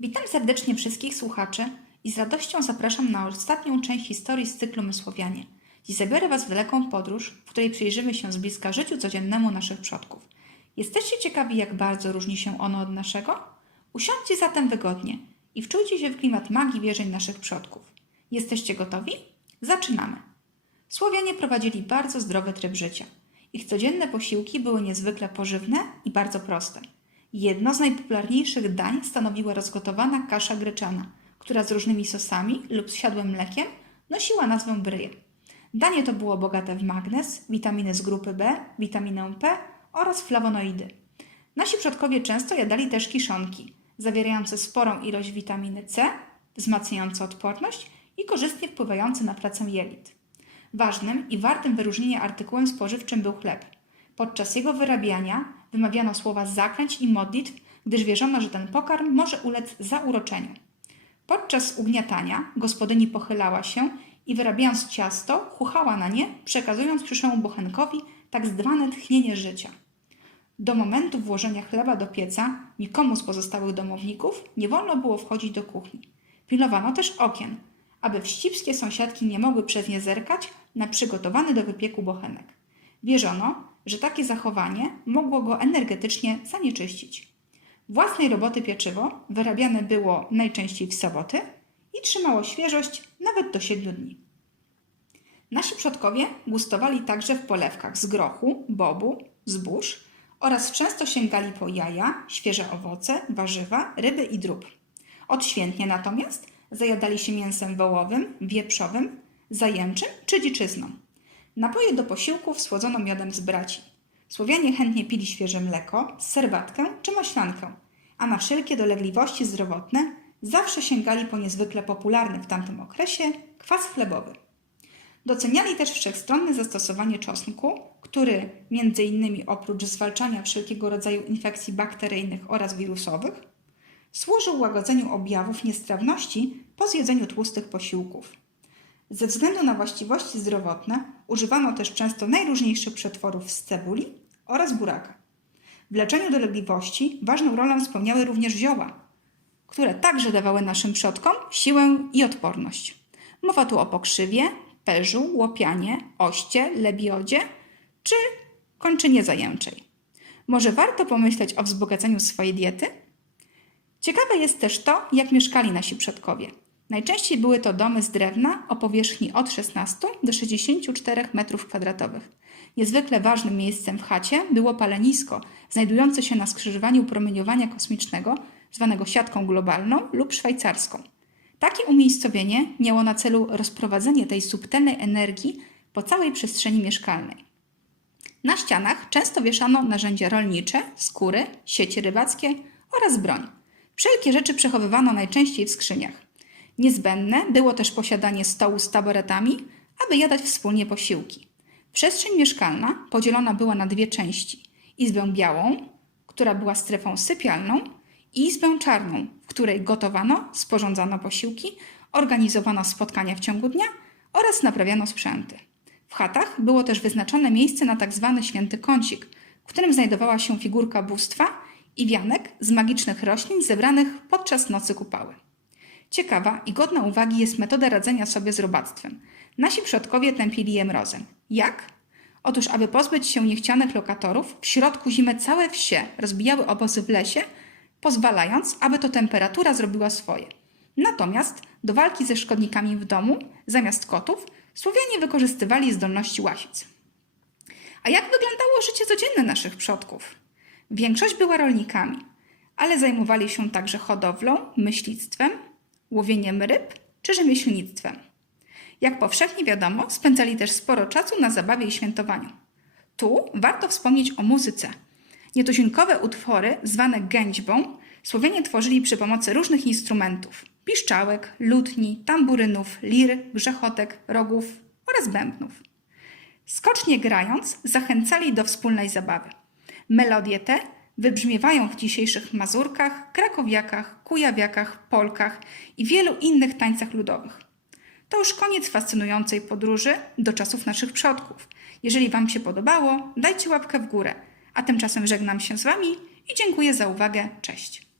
Witam serdecznie wszystkich słuchaczy i z radością zapraszam na ostatnią część historii z cyklu Mysłowianie. Dziś zabiorę Was w daleką podróż, w której przyjrzymy się z bliska życiu codziennemu naszych przodków. Jesteście ciekawi, jak bardzo różni się ono od naszego? Usiądźcie zatem wygodnie i wczujcie się w klimat magii wierzeń naszych przodków. Jesteście gotowi? Zaczynamy! Słowianie prowadzili bardzo zdrowy tryb życia. Ich codzienne posiłki były niezwykle pożywne i bardzo proste. Jedno z najpopularniejszych dań stanowiła rozgotowana kasza gryczana, która z różnymi sosami lub z siadłym mlekiem nosiła nazwę bryje. Danie to było bogate w magnez, witaminy z grupy B, witaminę P oraz flawonoidy. Nasi przodkowie często jadali też kiszonki, zawierające sporą ilość witaminy C, wzmacniające odporność i korzystnie wpływające na pracę jelit. Ważnym i wartym wyróżnienia artykułem spożywczym był chleb. Podczas jego wyrabiania wymawiano słowa zaklęć i modlitw, gdyż wierzono, że ten pokarm może ulec zauroczeniu. Podczas ugniatania gospodyni pochylała się i wyrabiając ciasto, chuchała na nie, przekazując przyszłemu bochenkowi tak zwane tchnienie życia. Do momentu włożenia chleba do pieca nikomu z pozostałych domowników nie wolno było wchodzić do kuchni. Pilnowano też okien, aby wścibskie sąsiadki nie mogły przez nie zerkać na przygotowany do wypieku bochenek. Wierzono, że takie zachowanie mogło go energetycznie zanieczyścić. Własnej roboty pieczywo wyrabiane było najczęściej w soboty i trzymało świeżość nawet do 7 dni. Nasi przodkowie gustowali także w polewkach z grochu, bobu, zbóż oraz często sięgali po jaja, świeże owoce, warzywa, ryby i drób. Odświętnie natomiast zajadali się mięsem wołowym, wieprzowym, zajęczym czy dziczyzną. Napoje do posiłków słodzono miodem z braci. Słowianie chętnie pili świeże mleko, serwatkę czy maślankę, a na wszelkie dolegliwości zdrowotne zawsze sięgali po niezwykle popularny w tamtym okresie kwas chlebowy. Doceniali też wszechstronne zastosowanie czosnku, który innymi oprócz zwalczania wszelkiego rodzaju infekcji bakteryjnych oraz wirusowych, służył łagodzeniu objawów niestrawności po zjedzeniu tłustych posiłków. Ze względu na właściwości zdrowotne używano też często najróżniejszych przetworów z cebuli oraz buraka. W leczeniu dolegliwości ważną rolę spełniały również zioła, które także dawały naszym przodkom siłę i odporność. Mowa tu o pokrzywie, perzu, łopianie, oście, lebiodzie czy kończynie zajęczej. Może warto pomyśleć o wzbogaceniu swojej diety? Ciekawe jest też to, jak mieszkali nasi przodkowie. Najczęściej były to domy z drewna o powierzchni od 16 do 64 m2. Niezwykle ważnym miejscem w chacie było palenisko, znajdujące się na skrzyżowaniu promieniowania kosmicznego, zwanego siatką globalną lub szwajcarską. Takie umiejscowienie miało na celu rozprowadzenie tej subtelnej energii po całej przestrzeni mieszkalnej. Na ścianach często wieszano narzędzia rolnicze, skóry, sieci rybackie oraz broń. Wszelkie rzeczy przechowywano najczęściej w skrzyniach. Niezbędne było też posiadanie stołu z taboretami, aby jadać wspólnie posiłki. Przestrzeń mieszkalna podzielona była na dwie części: izbę białą, która była strefą sypialną, i izbę czarną, w której gotowano, sporządzano posiłki, organizowano spotkania w ciągu dnia oraz naprawiano sprzęty. W chatach było też wyznaczone miejsce na tzw. Tak święty kącik, w którym znajdowała się figurka bóstwa i wianek z magicznych roślin zebranych podczas nocy kupały. Ciekawa i godna uwagi jest metoda radzenia sobie z robactwem. Nasi przodkowie tępili je mrozem. Jak? Otóż, aby pozbyć się niechcianych lokatorów, w środku zimy całe wsie rozbijały obozy w lesie, pozwalając, aby to temperatura zrobiła swoje. Natomiast do walki ze szkodnikami w domu, zamiast kotów, Słowianie wykorzystywali zdolności łasic. A jak wyglądało życie codzienne naszych przodków? Większość była rolnikami, ale zajmowali się także hodowlą, myślictwem, łowieniem ryb czy rzemieślnictwem. Jak powszechnie wiadomo, spędzali też sporo czasu na zabawie i świętowaniu. Tu warto wspomnieć o muzyce. Nietuzinkowe utwory, zwane gęćbą, Słowianie tworzyli przy pomocy różnych instrumentów piszczałek, lutni, tamburynów, lir, grzechotek, rogów oraz bębnów. Skocznie grając, zachęcali do wspólnej zabawy. Melodie te wybrzmiewają w dzisiejszych mazurkach, krakowiakach, kujawiakach, polkach i wielu innych tańcach ludowych. To już koniec fascynującej podróży do czasów naszych przodków. Jeżeli Wam się podobało, dajcie łapkę w górę. A tymczasem żegnam się z Wami i dziękuję za uwagę. Cześć.